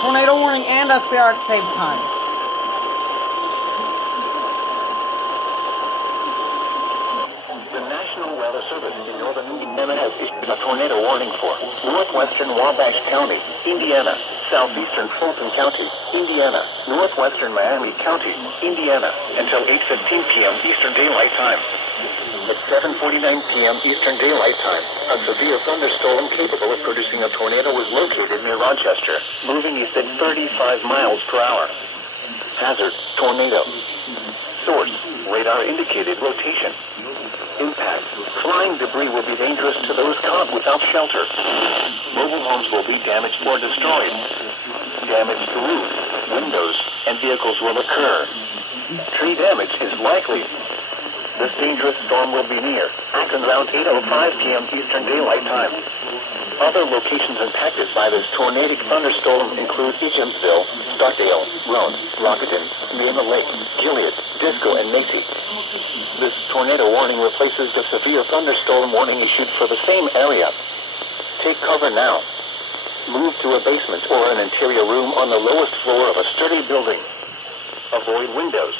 Tornado warning and SVR at the same time. The National Weather Service in northern Indiana has issued a tornado warning for northwestern Wabash County, Indiana, southeastern Fulton County, Indiana, northwestern Miami County, Indiana, until 8:15 p.m. Eastern Daylight Time. At 7:49 p.m. Eastern Daylight Time, a severe thunderstorm capable of producing a tornado was located near Rochester, moving east at 35 miles per hour. Hazard, tornado. Source, radar indicated rotation. Impact, flying debris will be dangerous to those caught without shelter. Mobile homes will be damaged or destroyed. Damage to roofs, windows, and vehicles will occur. Tree damage is likely. This dangerous storm will be near Akron around 8:05 p.m. Eastern Daylight Time. Other locations impacted by this tornadic thunderstorm include Eachinsville, Stockdale, Roane, Rocketon, Lima Lake, Gilead, Disco, and Macy. This tornado warning replaces the severe thunderstorm warning issued for the same area. Take cover now. Move to a basement or an interior room on the lowest floor of a sturdy building. Avoid windows.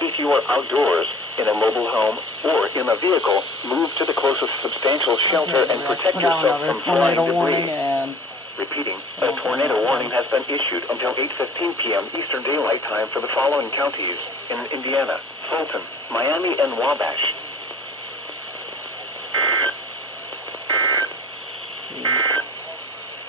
If you are outdoors, in a mobile home, or in a vehicle, move to the closest substantial shelter and protect yourself from flying debris. Repeating, a tornado warning has been issued until 8:15 p.m. Eastern Daylight Time for the following counties in Indiana: Fulton, Miami, and Wabash. Jeez.